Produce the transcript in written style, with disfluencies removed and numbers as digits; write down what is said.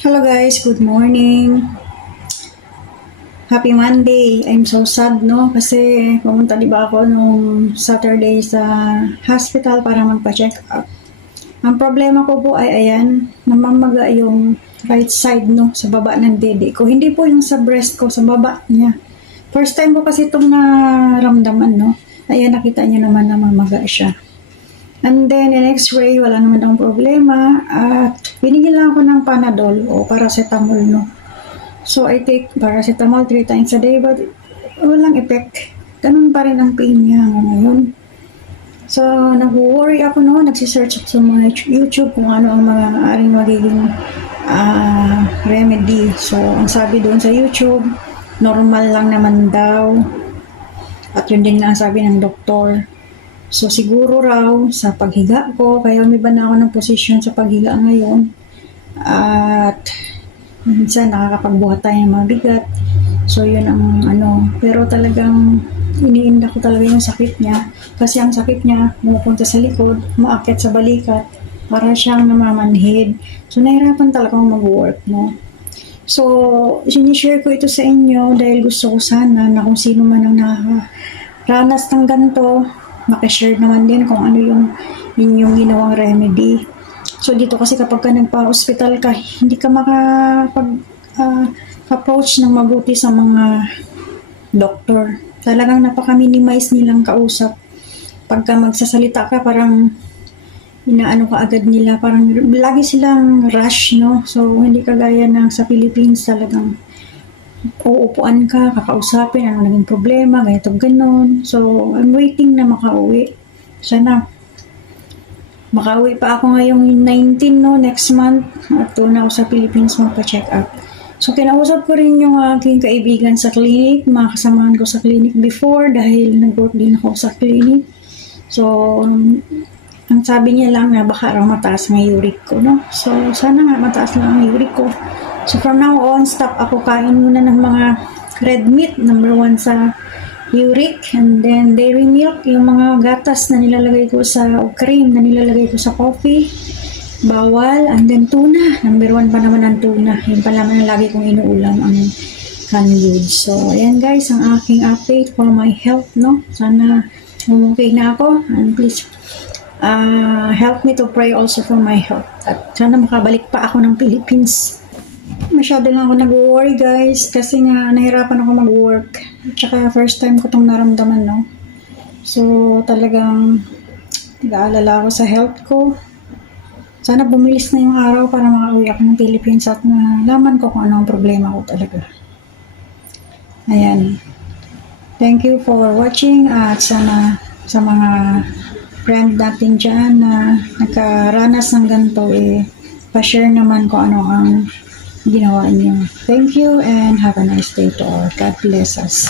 Hello guys, good morning. Happy Monday. I'm so sad, no? Kasi pumunta di ba ako nung Saturday sa hospital para magpa-check up. Ang problema ko po ay ayan, namamaga yung right side, no? Sa baba ng dede ko. Hindi po yung sa breast ko, sa baba niya. First time ko kasi itong naramdaman, no? Ayan, nakita niyo naman na namamaga siya. And then, in x-ray, wala naman akong problema. At binigyan lang ako ng Panadol o paracetamol, no? So, I take paracetamol 3 times a day, but walang effect. Ganun pa rin ang pain niya ngayon. So, nag-worry ako, no? Nagsisearch ako sa mga YouTube kung ano ang mga aring magiging remedy. So, ang sabi doon sa YouTube, normal lang naman daw. At yun din nga ang sabi ng doktor. So, siguro raw sa paghiga ko, kaya umiba na ako ng posisyon sa paghiga ngayon. At minsan nakakapagbuhat tayo ng mga bigat. So, yun ang Pero talagang iniinda ko talaga yung sakit niya. Kasi ang sakit niya, pumupunta sa likod, umaakyat sa balikat, para siyang namamanhid. So, nahirapan talaga akong mag-work, no? So, sinishare ko ito sa inyo dahil gusto ko sana na kung sino man ang nakaranas ng ganito, makishare naman din kung ano yung inyong ginawang remedy. So dito kasi kapag ka nagpa-hospital ka, hindi ka makapag-approach ng mabuti sa mga doktor. Talagang napaka-minimize nilang kausap. Pagka magsasalita ka, parang inaano ka agad nila. Parang lagi silang rush, no? So hindi kagaya ng sa Philippines, talagang uupuan ka, kakausapin, ano naging problema, ganito, ganon. So, I'm waiting na makauwi. Sana, makauwi pa ako ngayong 19, no, next month. At doon ako sa Philippines magpa-check up. So, kinausap ko rin yung aking kaibigan sa clinic, mga kasamahan ko sa clinic before dahil nag-work din ako sa clinic. So, ang sabi niya lang na baka raw mataas ang uric ko, no? So, sana nga mataas lang ang uric ko. So, from now on, stop ako kain muna ng mga red meat, number 1 sa uric, and then dairy milk, yung mga gatas na nilalagay ko sa, o cream na nilalagay ko sa coffee, bawal, and then tuna, number 1 pa naman ang tuna, yun pa naman ang lagi kong inuulam, ang canned goods. So, ayan guys, ang aking update for my health, no? Sana okay na ako, and please help me to pray also for my health, at sana makabalik pa ako ng Philippines. Masyado lang ako nag-worry guys kasi nga nahirapan ako mag-work. Tsaka first time ko itong naramdaman, no? So talagang nag-aalala ako sa health ko. Sana bumilis na yung araw para makauwi ako ng Philippines at nalaman ko kung ano ang problema ko talaga. Ayan. Thank you for watching at sana sa mga friend natin dyan na nagkaranas ng ganito, pa-share naman kung ano ang ginawa niyo. Thank you and have a nice day to all. God bless us.